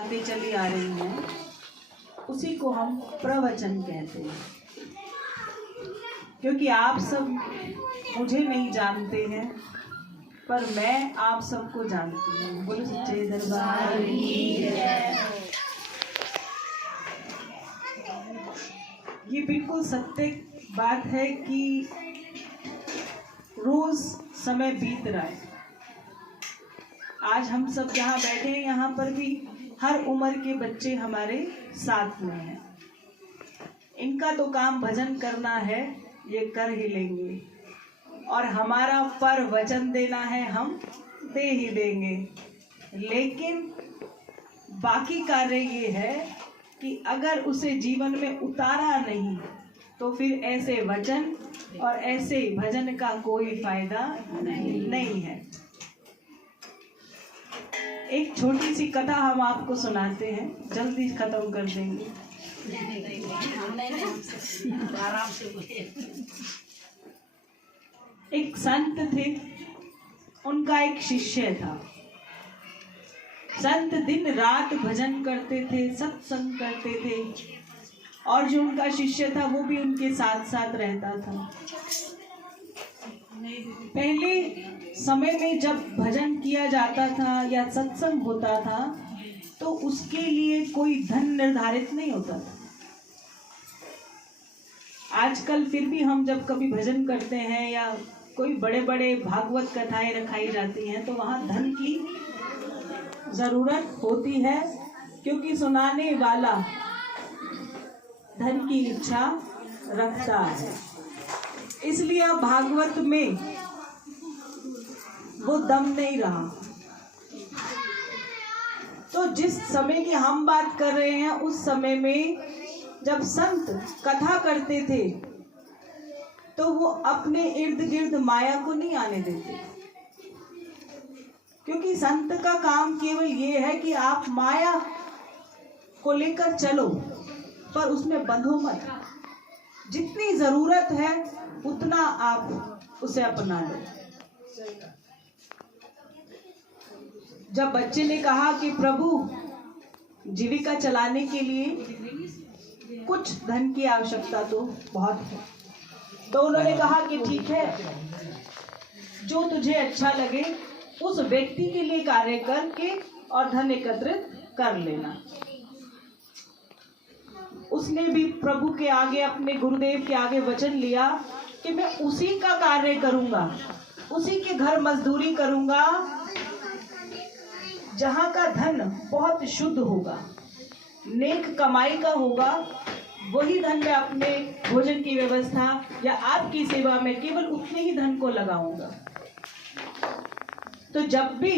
बातें चली आ रही हैं उसी को हम प्रवचन कहते हैं, क्योंकि आप सब मुझे नहीं जानते हैं पर मैं आप सबको जानती हूँ। बोलो सच्चे दरबार की जय। ये बिल्कुल सत्य बात है कि रोज समय बीत रहा है। आज हम सब जहाँ बैठे हैं यहाँ पर भी हर उम्र के बच्चे हमारे साथ में हैं। इनका तो काम भजन करना है, ये कर ही लेंगे, और हमारा पर वचन देना है, हम दे ही देंगे। लेकिन बाकी कार्य ये है कि अगर उसे जीवन में उतारा नहीं तो फिर ऐसे वचन और ऐसे भजन का कोई फायदा नहीं है। एक छोटी सी कथा हम आपको सुनाते हैं, जल्दी खत्म कर देंगे। आराम से बोलिए। एक संत थे, उनका एक शिष्य था। संत दिन रात भजन करते थे, सत्संग करते थे, और जो उनका शिष्य था वो भी उनके साथ साथ रहता था। पहले समय में जब भजन किया जाता था या सत्संग होता था तो उसके लिए कोई धन निर्धारित नहीं होता था। आजकल फिर भी हम जब कभी भजन करते हैं या कोई बड़े बड़े भागवत कथाएं रखाई जाती हैं तो वहाँ धन की जरूरत होती है, क्योंकि सुनाने वाला धन की इच्छा रखता है। इसलिए अब भागवत में वो दम नहीं रहा। तो जिस समय की हम बात कर रहे हैं उस समय में जब संत कथा करते थे तो वो अपने इर्द गिर्द माया को नहीं आने देते, क्योंकि संत का काम केवल ये है कि आप माया को लेकर चलो पर उसमें बंधो मत। जितनी जरूरत है उतना आप उसे अपना लो। जब बच्चे ने कहा कि प्रभु जीविका चलाने के लिए कुछ धन की आवश्यकता तो बहुत है, तो उन्होंने कहा कि ठीक है, जो तुझे अच्छा लगे उस व्यक्ति के लिए कार्य करके और धन एकत्रित कर लेना। उसने भी प्रभु के आगे, अपने गुरुदेव के आगे वचन लिया कि मैं उसी का कार्य करूंगा, उसी के घर मजदूरी करूंगा जहां का धन बहुत शुद्ध होगा, नेक कमाई का होगा। वही धन मैं अपने भोजन की व्यवस्था या आपकी सेवा में केवल उतने ही धन को लगाऊंगा। तो जब भी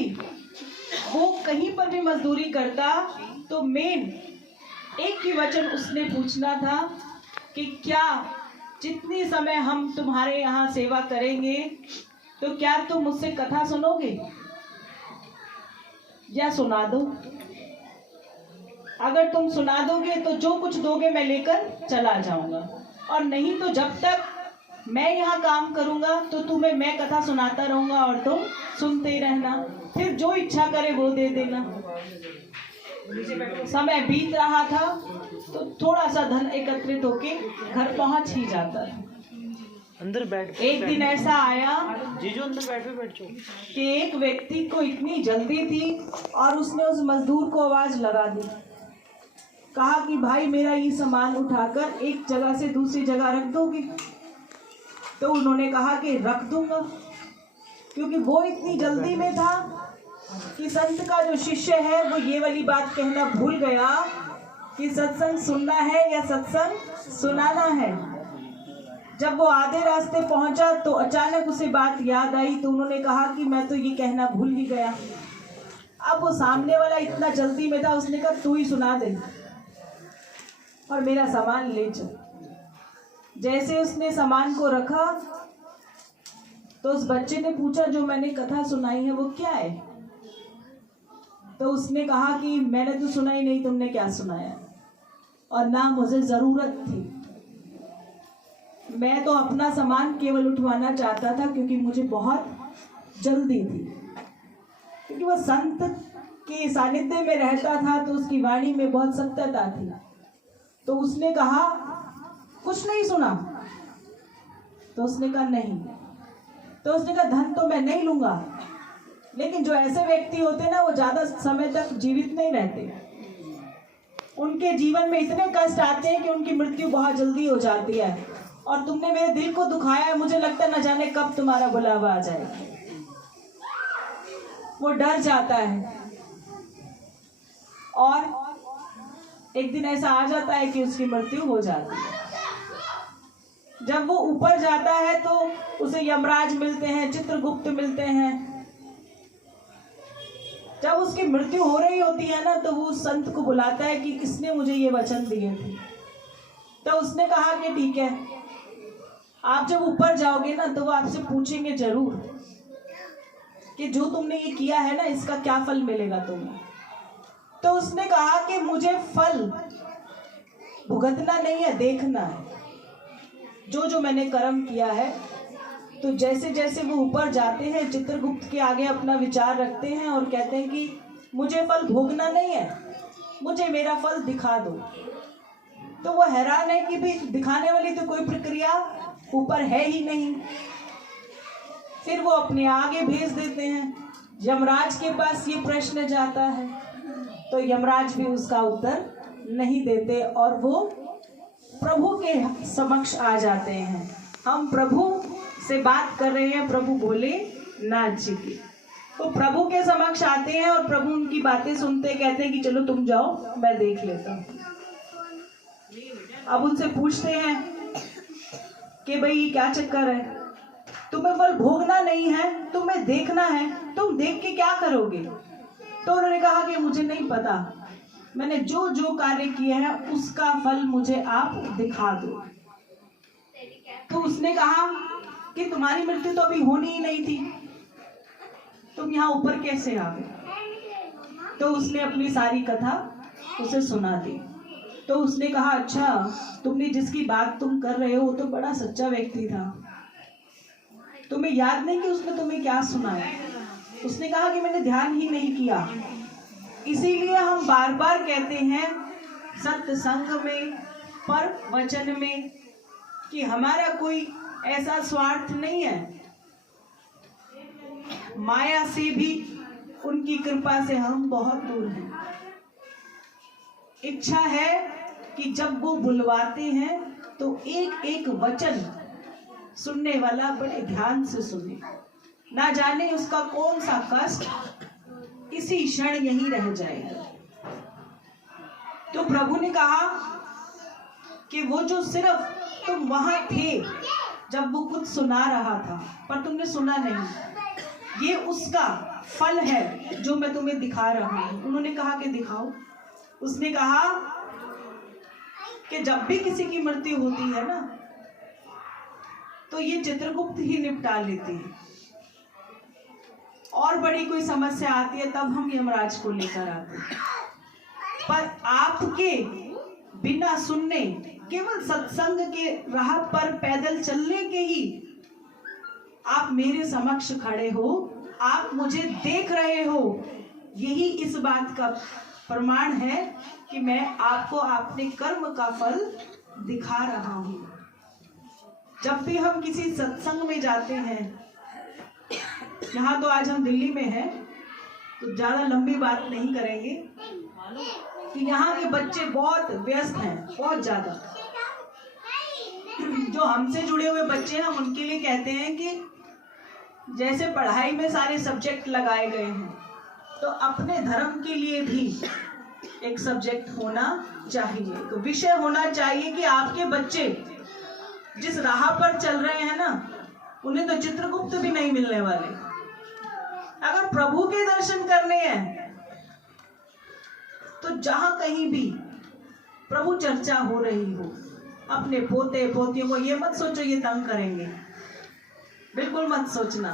वो कहीं पर भी मजदूरी करता तो मेन एक ही वचन उसने पूछना था कि क्या जितनी समय हम तुम्हारे यहाँ सेवा करेंगे तो क्या तुम मुझसे कथा सुनोगे या सुना दो। अगर तुम सुना दोगे तो जो कुछ दोगे मैं लेकर चला जाऊंगा, और नहीं तो जब तक मैं यहाँ काम करूंगा तो तुम्हें मैं कथा सुनाता रहूंगा और तुम सुनते रहना, फिर जो इच्छा करे वो दे देना। समय बीत रहा था तो थोड़ा सा धन एकत्रित होके घर पहुंच ही जाता था। अंदर बैठ। एक दिन ऐसा आया जीजू अंदर बैठ जाओ कि एक व्यक्ति को इतनी जल्दी थी और उसने उस मजदूर को आवाज लगा दी। कहा कि भाई मेरा ये सामान उठाकर एक जगह से दूसरी जगह रख दोगे? तो उन्होंने कहा कि रख दूंगा, क्योंकि वो इतनी जल्दी में था कि संत का जो शिष्य है वो ये वाली बात कहना भूल गया कि सत्संग सुनना है या सत्संग सुनाना है। जब वो आधे रास्ते पहुंचा तो अचानक उसे बात याद आई, तो उन्होंने कहा कि मैं तो ये कहना भूल ही गया। अब वो सामने वाला इतना जल्दी में था, उसने कहा तू ही सुना दे और मेरा सामान ले चल। जैसे उसने सामान को रखा तो उस बच्चे ने पूछा जो मैंने कथा सुनाई है वो क्या है? तो उसने कहा कि मैंने तो सुना ही नहीं, तुमने क्या सुनाया, और ना मुझे जरूरत थी। मैं तो अपना सामान केवल उठवाना चाहता था क्योंकि मुझे बहुत जल्दी थी। क्योंकि वह संत के सानिध्य में रहता था तो उसकी वाणी में बहुत सत्यता थी। तो उसने कहा कुछ नहीं सुना? तो उसने कहा नहीं। तो उसने कहा धन तो मैं नहीं लूंगा, लेकिन जो ऐसे व्यक्ति होते ना वो ज्यादा समय तक जीवित नहीं रहते। उनके जीवन में इतने कष्ट आते हैं कि उनकी मृत्यु बहुत जल्दी हो जाती है। और तुमने मेरे दिल को दुखाया है, मुझे लगता है न जाने कब तुम्हारा बुलावा आ जाएगा। वो डर जाता है और एक दिन ऐसा आ जाता है कि उसकी मृत्यु हो जाती है। जब वो ऊपर जाता है तो उसे यमराज मिलते हैं, चित्रगुप्त मिलते हैं। जब उसकी मृत्यु हो रही होती है ना, तो वो उस संत को बुलाता है कि किसने मुझे ये वचन दिए थे। तो उसने कहा कि ठीक है, आप जब ऊपर जाओगे ना तो वो आपसे पूछेंगे जरूर कि जो तुमने ये किया है ना, इसका क्या फल मिलेगा तुम्हें। तो उसने कहा कि मुझे फल भुगतना नहीं है, देखना है जो जो मैंने कर्म किया है। तो जैसे जैसे वो ऊपर जाते हैं, चित्रगुप्त के आगे अपना विचार रखते हैं और कहते हैं कि मुझे फल भोगना नहीं है, मुझे मेरा फल दिखा दो। तो वो हैरान है कि भाई दिखाने वाली तो कोई प्रक्रिया ऊपर है ही नहीं। फिर वो अपने आगे भेज देते हैं, यमराज के पास ये प्रश्न जाता है। तो यमराज भी उसका उत्तर नहीं देते और वो प्रभु के समक्ष आ जाते हैं। हम प्रभु से बात कर रहे हैं, प्रभु भोलेनाथ जी की। तो प्रभु के समक्ष आते हैं और प्रभु उनकी बातें सुनते कहते हैं कि चलो तुम जाओ, मैं देख लेता हूँ। अब उनसे पूछते हैं कि भाई ये क्या चक्कर है, तुम्हें फल भोगना नहीं है, तुम्हें देखना है, तुम देख के क्या करोगे। तो उन्होंने कहा कि मुझे नहीं पता, मैंने जो जो कार्य किए हैं उसका फल मुझे आप दिखा दो। तो उसने कहा कि तुम्हारी मृत्यु तो अभी होनी ही नहीं थी, तुम यहाँ ऊपर कैसे आ गए। तो उसने अपनी सारी कथा उसे सुना दी। तो उसने कहा अच्छा, तुमने जिसकी बात तुम कर रहे हो वो तो बड़ा सच्चा व्यक्ति था, तुम्हें याद नहीं कि उसने तुम्हें क्या सुनाया। उसने कहा कि मैंने ध्यान ही नहीं किया। इसीलिए हम बार बार कहते हैं सत्संग में, पर वचन में, कि हमारा कोई ऐसा स्वार्थ नहीं है। माया से भी उनकी कृपा से हम बहुत दूर हैं। इच्छा है कि जब वो बुलवाते हैं तो एक एक वचन सुनने वाला बड़े ध्यान से सुने, ना जाने उसका कौन सा कष्ट इसी क्षण यही रह जाएगा। तो प्रभु ने कहा कि वो जो सिर्फ तुम वहां थे जब वो कुछ सुना रहा था पर तुमने सुना नहीं, ये उसका फल है जो मैं तुम्हें दिखा रहा हूं। उन्होंने कहा कि दिखाओ। उसने कहा कि जब भी किसी की मृत्यु होती है ना, तो ये चित्रगुप्त ही निपटा लेते हैं, और बड़ी कोई समस्या आती है तब हम यमराज को लेकर आते हैं। पर आपके बिना सुनने, केवल सत्संग के राह पर पैदल चलने के ही आप मेरे समक्ष खड़े हो, आप मुझे देख रहे हो, यही इस बात का प्रमाण है कि मैं आपको अपने कर्म का फल दिखा रहा हूं। जब भी हम किसी सत्संग में जाते हैं, यहाँ तो आज हम दिल्ली में हैं तो ज्यादा लंबी बात नहीं करेंगे कि यहाँ के बच्चे बहुत व्यस्त हैं, बहुत ज्यादा। जो हमसे जुड़े हुए बच्चे हैं, हम उनके लिए कहते हैं कि जैसे पढ़ाई में सारे सब्जेक्ट लगाए गए हैं, तो अपने धर्म के लिए भी एक सब्जेक्ट होना चाहिए। तो विषय होना चाहिए कि आपके बच्चे जिस राह पर चल रहे हैं ना, उन्हें तो चित्रगुप्त भी नहीं मिलने वाले। अगर प्रभु के दर्शन करने हैं तो जहां कहीं भी प्रभु चर्चा हो रही हो, अपने पोते पोतियों को ये मत सोचो ये तंग करेंगे, बिल्कुल मत सोचना,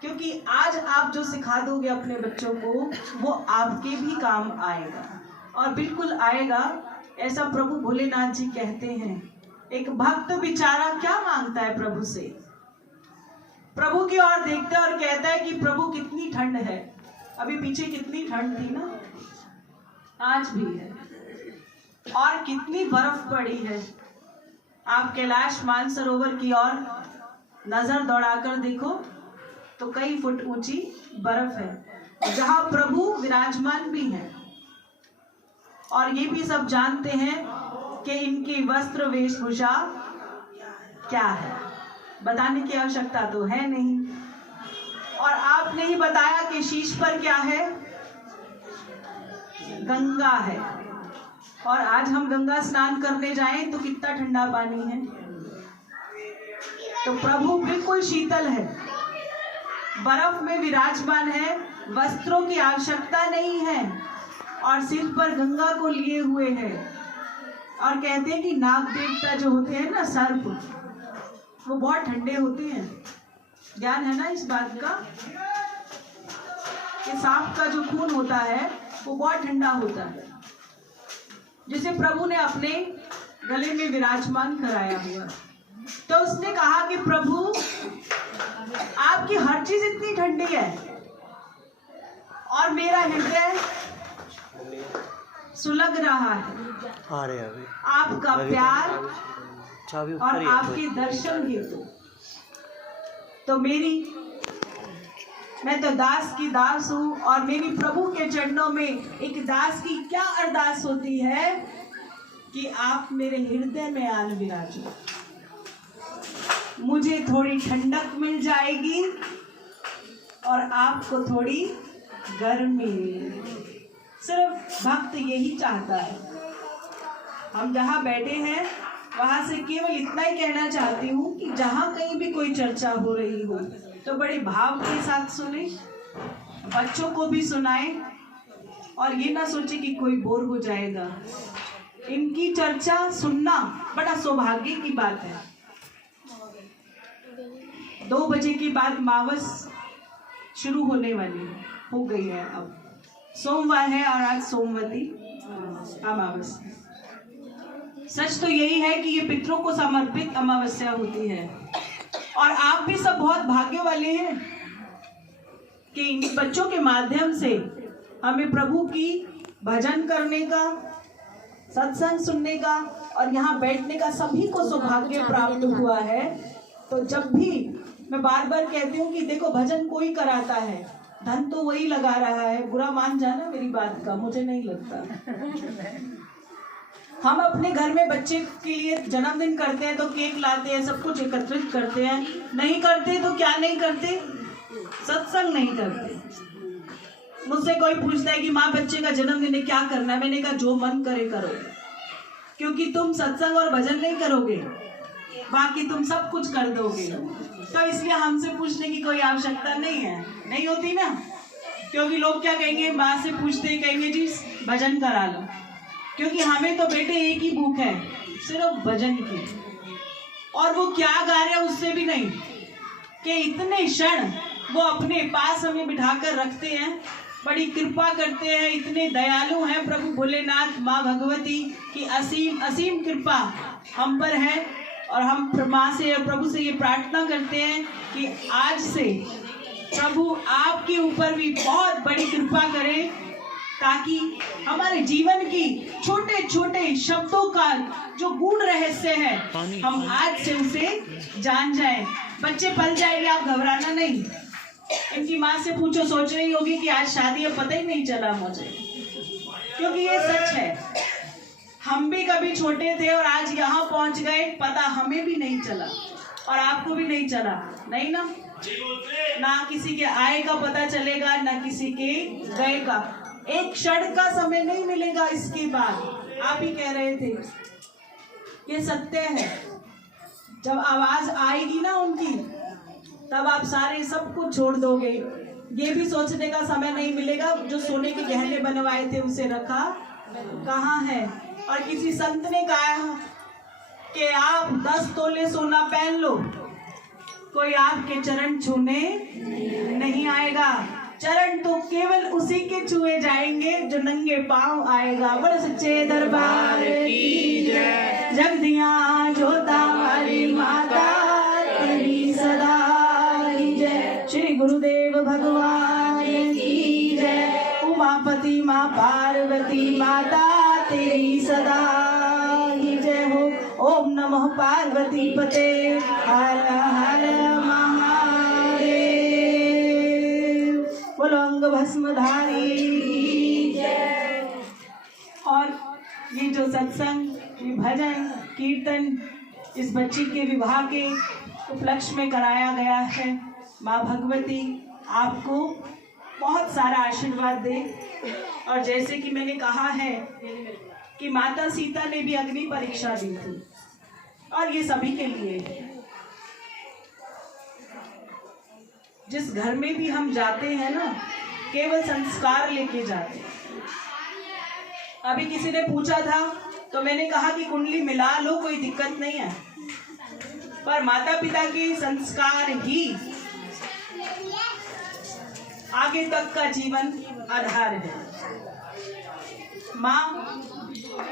क्योंकि आज आप जो सिखा दोगे अपने बच्चों को वो आपके भी काम आएगा, और बिल्कुल आएगा। ऐसा प्रभु भोलेनाथ जी कहते हैं। एक भक्त बेचारा क्या मांगता है प्रभु से, प्रभु की ओर देखता है और कहता है कि प्रभु कितनी ठंड है, अभी पीछे कितनी ठंड थी ना, आज भी है। और कितनी बर्फ पड़ी है। आप कैलाश मानसरोवर की ओर नजर दौड़ाकर देखो तो कई फुट ऊंची बर्फ है, जहां प्रभु विराजमान भी हैं। और ये भी सब जानते हैं कि इनकी वस्त्र वेशभूषा क्या है, बताने की आवश्यकता तो है नहीं। और आपने ही बताया कि शीश पर क्या है, गंगा है। और आज हम गंगा स्नान करने जाएं तो कितना ठंडा पानी है। तो प्रभु बिल्कुल शीतल है, बर्फ में विराजमान है, वस्त्रों की आवश्यकता नहीं है और सिर पर गंगा को लिए हुए है। और कहते हैं कि नाग देवता जो होते हैं ना, सर्प, वो बहुत ठंडे होते हैं। ज्ञान है ना इस बात का कि सांप का जो खून होता है वो बहुत ठंडा होता है, जिसे प्रभु ने अपने गले में विराजमान कराया हुआ। तो उसने कहा कि प्रभु आपकी हर चीज इतनी ठंडी है और मेरा हृदय सुलग रहा है आपका प्यार और आपके दर्शन हेतु। तो मैं तो दास की दास हूँ और मेरी प्रभु के चरणों में एक दास की क्या अरदास होती है कि आप मेरे हृदय में आन विराजो, मुझे थोड़ी ठंडक मिल जाएगी और आपको थोड़ी गर्मी। सिर्फ भक्त यही चाहता है। हम जहाँ बैठे हैं वहाँ से केवल इतना ही कहना चाहती हूँ कि जहाँ कहीं भी कोई चर्चा हो रही हो तो बड़े भाव के साथ सुने, बच्चों को भी सुनाए और ये ना सोचे कि कोई बोर हो जाएगा। इनकी चर्चा सुनना बड़ा सौभाग्य की बात है। 2 बजे के बाद मावस शुरू होने वाली हो गई है। अब सोमवार है और आज सोमवती अमावस्या। सच तो यही है कि ये पितरों को समर्पित अमावस्या होती है और आप भी सब बहुत भाग्य वाले हैं कि इन बच्चों के माध्यम से हमें प्रभु की भजन करने का, सत्संग सुनने का और यहाँ बैठने का सभी को सौभाग्य प्राप्त हुआ है। तो जब भी मैं बार बार कहती हूँ कि देखो भजन कोई कराता है, धन तो वही लगा रहा है। बुरा मान जाना मेरी बात का, मुझे नहीं लगता। हम अपने घर में बच्चे के लिए जन्मदिन करते हैं तो केक लाते हैं, सब कुछ एकत्रित करते हैं। नहीं करते तो क्या नहीं करते, सत्संग नहीं करते। मुझसे कोई पूछता है कि माँ बच्चे का जन्मदिन है क्या करना है, मैंने कहा जो मन करे करो, क्योंकि तुम सत्संग और भजन नहीं करोगे, बाकी तुम सब कुछ कर दोगे। तो इसलिए हमसे पूछने की कोई आवश्यकता नहीं है, नहीं होती ना, क्योंकि लोग क्या कहेंगे, माँ से पूछते कहेंगे जी भजन करा लो, क्योंकि हमें तो बेटे एक ही भूख है, सिर्फ भजन की। और वो क्या गा रहे हैं उससे भी नहीं, कि इतने क्षण वो अपने पास हमें बिठाकर रखते हैं, बड़ी कृपा करते हैं, इतने दयालु हैं प्रभु भोलेनाथ, माँ भगवती की असीम असीम कृपा हम पर है। और हम माँ से और प्रभु से ये प्रार्थना करते हैं कि आज से प्रभु आपके ऊपर भी बहुत बड़ी कृपा करें, ताकि हमारे जीवन की छोटे छोटे शब्दों का जो गूढ़ रहस्य है हम आज से उसे जान जाएं। बच्चे पल जाएंगे, आप घबराना नहीं। इनकी माँ से पूछो, सोच रही होगी कि आज शादी है, पता ही नहीं चला मुझे, क्योंकि ये सच है। हम भी कभी छोटे थे और आज यहाँ पहुँच गए, पता हमें भी नहीं चला और आपको भी नहीं चला, नहीं ना। ना किसी के आए का पता चलेगा, ना किसी के गए का। एक क्षण का समय नहीं मिलेगा इसके बाद। आप ही कह रहे थे, ये सत्य है। जब आवाज आएगी ना उनकी, तब आप सारे सब कुछ छोड़ दोगे। ये भी सोचने का समय नहीं मिलेगा जो सोने के गहने बनवाए थे उसे रखा कहाँ है। और किसी संत ने कहा कि आप 10 तोले सोना पहन लो, कोई आपके चरण छूने नहीं आएगा। चरण तो केवल उसी के छुए जाएंगे जो नंगे पांव आएगा। बड़े सच्चे दरबार की जय, जगदिया जोता हमारी माता तेरी सदा की जय। श्री गुरुदेव भगवान की जय। माँ पार्वती माता तेरी सदा ही जय हो। ओम नमः पार्वती पते हर हर महादेव। बोलो अंग भस्मधारी की जय। और ये जो सत्संग, ये भजन कीर्तन इस बच्ची के विवाह के उपलक्ष्य में कराया गया है, माँ भगवती आपको बहुत सारा आशीर्वाद दे। और जैसे कि मैंने कहा है कि माता सीता ने भी अग्नि परीक्षा दी थी, और ये सभी के लिए है। जिस घर में भी हम जाते हैं ना, केवल संस्कार लेके जाते हैं। अभी किसी ने पूछा था तो मैंने कहा कि कुंडली मिला लो, कोई दिक्कत नहीं है, पर माता पिता के संस्कार ही आगे तक का जीवन आधार है। माँ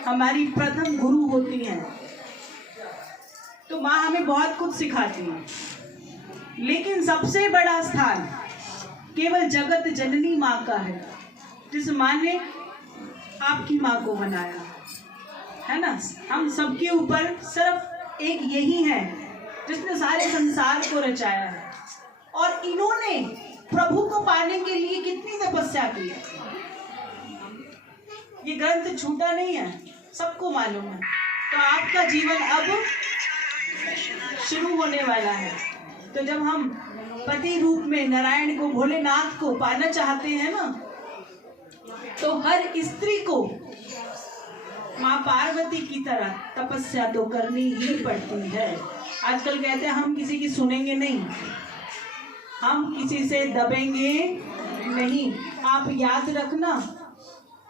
हमारी प्रथम गुरु होती हैं, तो माँ हमें बहुत कुछ सिखाती है, लेकिन सबसे बड़ा स्थान केवल जगत जननी माँ का है, जिस माँ ने आपकी माँ को बनाया है ना। हम सबके ऊपर सिर्फ एक यही है जिसने सारे संसार को रचाया है, और इन्होंने प्रभु को पाने के लिए कितनी तपस्या की है। ये ग्रंथ झूठा नहीं है, सबको मालूम है। तो आपका जीवन अब शुरू होने वाला है। तो जब हम पति रूप में नारायण को, भोलेनाथ को पाना चाहते हैं ना, तो हर स्त्री को माँ पार्वती की तरह तपस्या तो करनी ही पड़ती है। आजकल कहते हैं हम किसी की सुनेंगे नहीं, हम किसी से दबेंगे नहीं। आप याद रखना,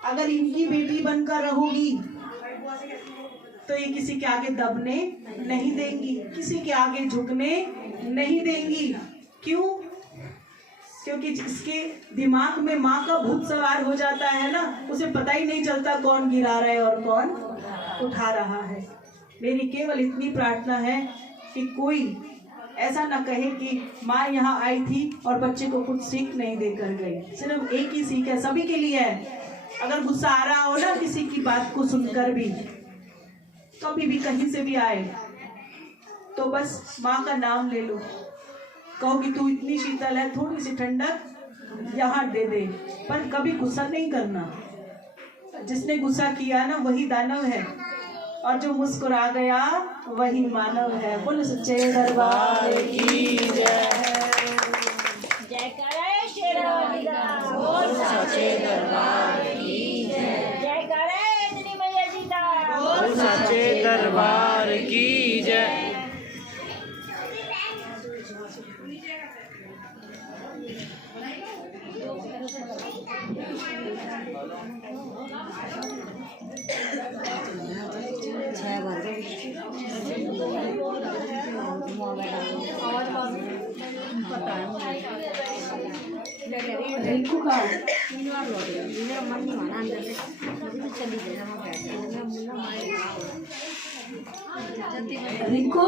अगर इनकी बेटी बनकर रहोगी तो ये किसी के आगे दबने नहीं देंगी, किसी के आगे झुकने नहीं देंगी। क्यों? क्योंकि जिसके दिमाग में माँ का भूत सवार हो जाता है ना, उसे पता ही नहीं चलता कौन गिरा रहा है और कौन उठा रहा है। मेरी केवल इतनी प्रार्थना है कि कोई ऐसा ना कहे कि माँ यहाँ आई थी और बच्चे को कुछ सीख नहीं देकर गई। सिर्फ एक ही सीख है, सभी के लिए है। अगर गुस्सा आ रहा हो ना किसी की बात को सुनकर भी, कभी भी कहीं से भी आए, तो बस माँ का नाम ले लो, कहो कि तू इतनी शीतल है, थोड़ी सी ठंडक यहाँ दे दे, पर कभी गुस्सा नहीं करना। जिसने गुस्सा किया ना वही दानव है, और जो मुस्कुरा गया वही मानव है। बोलो सच्चे दरबार की जय। जय करे शेरावाली दा, बोल सच्चे दरबार की जय। जय करे इतनी मैया जी दा, बोल सच्चे दरबार की जय। रिंकू का रिंकू